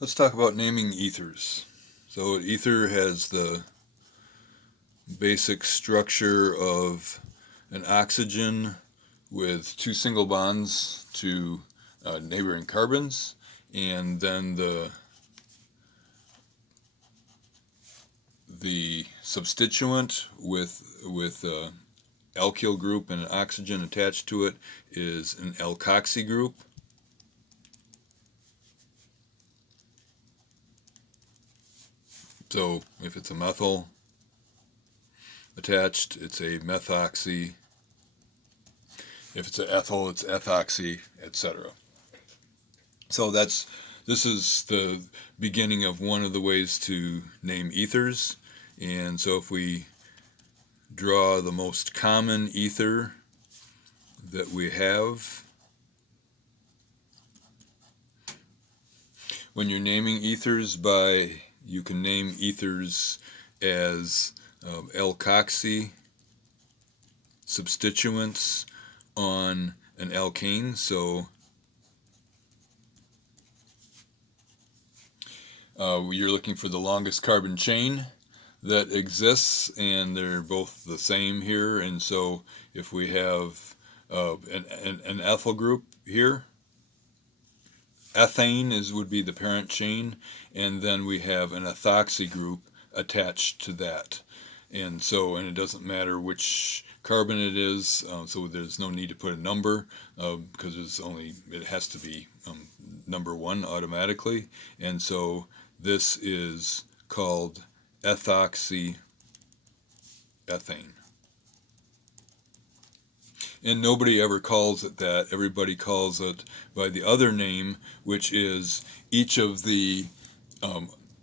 Let's talk about naming ethers. So, an ether has the basic structure of an oxygen with two single bonds to neighboring carbons, and then the substituent with alkyl group and an oxygen attached to it is an alkoxy group. So if it's a methyl attached, it's a methoxy. If it's an ethyl, it's ethoxy, etc. So this is the beginning of one of the ways to name ethers. And so if we draw the most common ether that we have, when you're naming ethers you can name ethers as alkoxy substituents on an alkane. So you're looking for the longest carbon chain that exists, and they're both the same here. And so if we have an ethyl group here, ethane would be the parent chain, and then we have an ethoxy group attached to that. And it doesn't matter which carbon it is, so there's no need to put a number because it has to be number one automatically. And so this is called ethoxy ethane. And nobody ever calls it that. Everybody calls it by the other name, which is each of the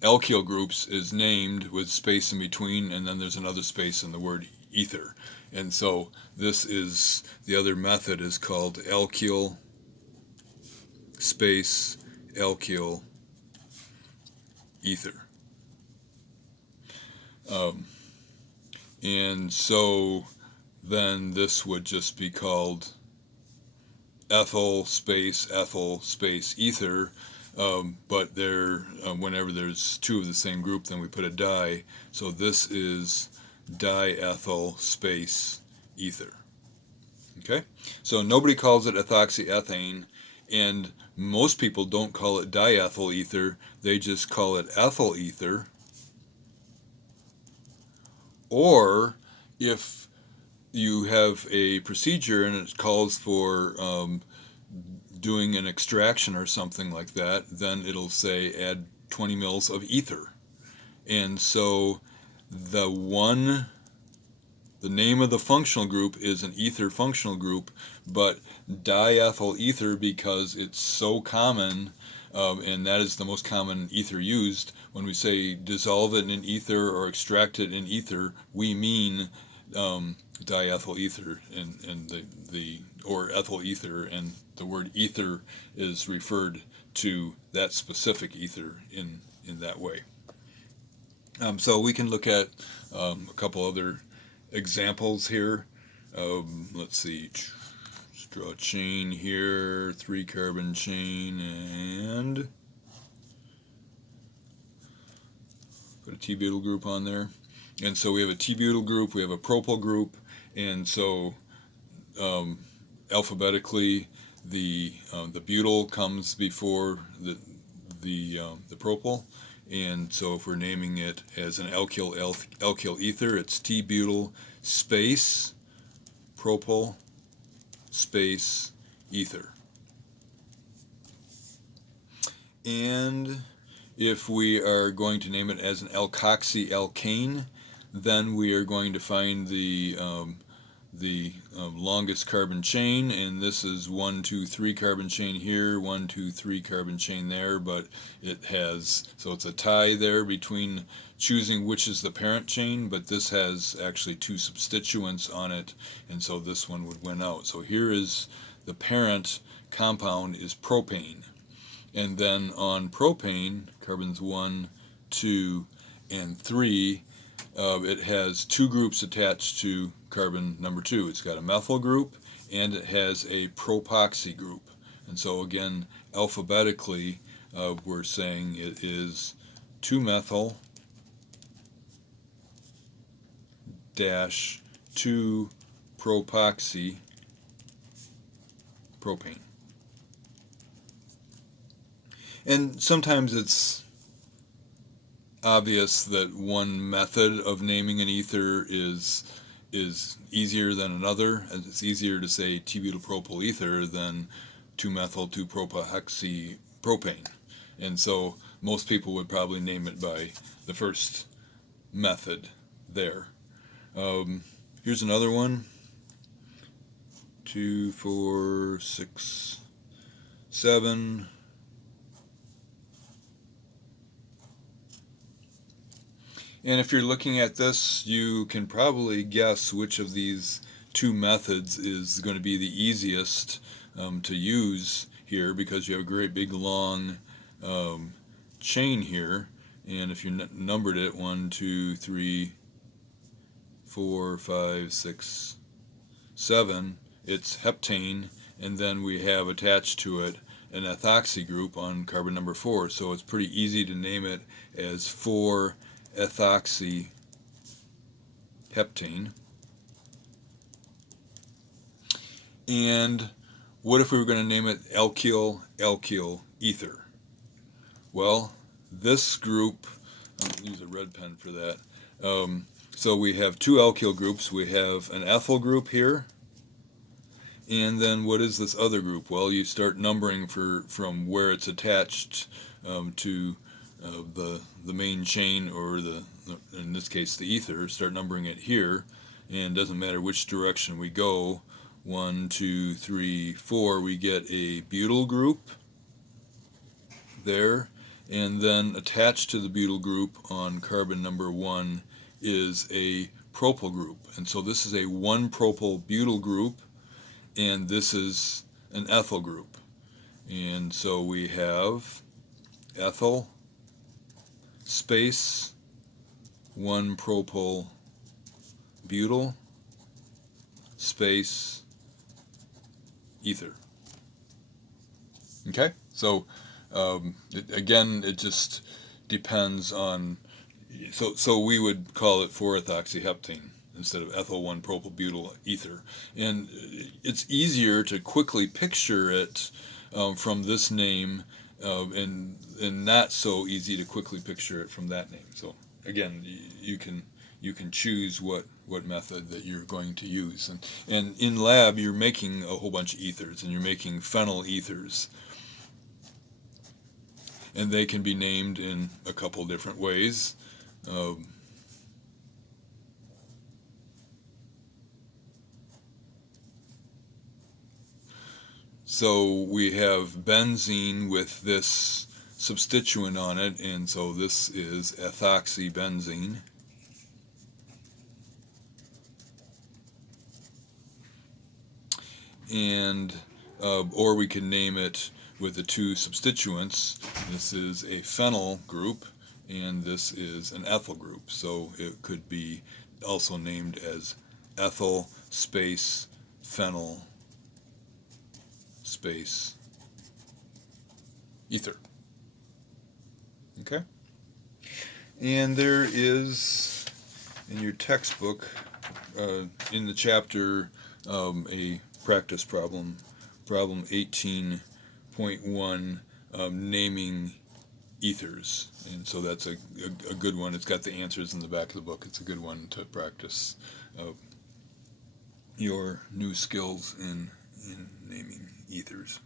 alkyl groups is named with space in between, and then there's another space in the word ether. And so this is the other method is called alkyl space alkyl ether. And so then this would just be called ethyl space ether. But whenever there's two of the same group, then we put a di. So this is diethyl space ether. Okay, so nobody calls it ethoxyethane, and most people don't call it diethyl ether. They just call it ethyl ether. Or if you have a procedure and it calls for doing an extraction or something like that, then it'll say add 20 mils of ether. And so the name of the functional group is an ether functional group, but diethyl ether, because it's so common, and that is the most common ether used. When we say dissolve it in ether or extract it in ether, we mean diethyl ether or ethyl ether, and the word ether is referred to that specific ether in that way. So we can look at a couple other examples here. Let's see. Let's draw a chain here, 3 carbon chain, and put a T-butyl group on there. And so we have a T-butyl group, we have a propyl group, and so alphabetically the butyl comes before the propyl. And so if we're naming it as an alkyl ether, it's T-butyl space propyl space ether. And if we are going to name it as an alkoxy alkane, then we are going to find the longest carbon chain, and this is 1, 2, 3 carbon chain here, 1, 2, 3 carbon chain there, but so it's a tie there between choosing which is the parent chain, but this has actually 2 substituents on it, and so this one would win out. So here is the parent compound is propane, and then on propane, carbons 1, 2, and 3, it has 2 groups attached to carbon number 2. It's got a methyl group and it has a propoxy group. And so again, alphabetically, we're saying it is 2-methyl dash 2-propoxy propane. And sometimes it's obvious that one method of naming an ether is easier than another. It's easier to say t-butylpropyl ether than 2-methyl 2-propoxy propane. And so most people would probably name it by the first method there. Here's another one. 2, 4, 6, 7. And if you're looking at this, you can probably guess which of these two methods is going to be the easiest to use here, because you have a great big long chain here. And if you numbered it, 1, 2, 3, 4, 5, 6, 7, it's heptane, and then we have attached to it an ethoxy group on carbon number 4. So it's pretty easy to name it as 4-ethoxy heptane. And what if we were going to name it alkyl ether? Well, this group, I'll use a red pen for that. So we have two alkyl groups. We have an ethyl group here, and then what is this other group? Well, you start numbering from where it's attached to the main chain, or in this case the ether. Start numbering it here, and it doesn't matter which direction we go. 1, 2, 3, 4. We get a butyl group there, and then attached to the butyl group on carbon number 1 is a propyl group. And so this is a 1-propyl butyl group, and this is an ethyl group. And so we have ethyl space 1-propyl butyl space ether. Okay, so it just depends on, so we would call it 4-ethoxy heptane instead of ethyl 1-propyl butyl ether. And it's easier to quickly picture it from this name, and not so easy to quickly picture it from that name. So again, you can choose what method that you're going to use. And in lab, you're making a whole bunch of ethers, and you're making phenyl ethers. And they can be named in a couple different ways. So we have benzene with this substituent on it, and so this is ethoxybenzene. And or we can name it with the two substituents. This is a phenyl group, and this is an ethyl group. So it could be also named as ethyl space phenyl space ether. Okay? And there is, in your textbook, in the chapter, a practice problem, problem 18.1, naming ethers. And so that's a good one. It's got the answers in the back of the book. It's a good one to practice your new skills in naming ethers.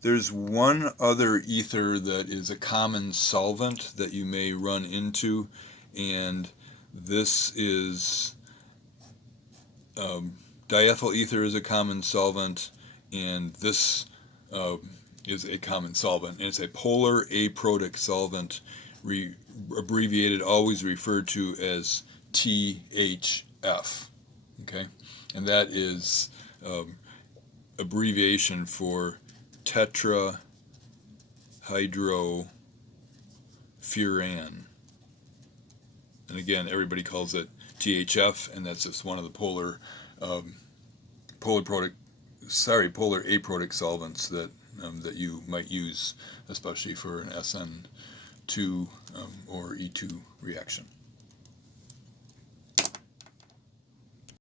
There's one other ether that is a common solvent that you may run into, and this is diethyl ether is a common solvent, and this is a common solvent. And it's a polar aprotic solvent, abbreviated, always referred to as THF. Okay, and that is abbreviation for tetrahydrofuran. And again, everybody calls it THF, and that's just one of the polar aprotic solvents that that you might use, especially for an SN2 or E2 reaction.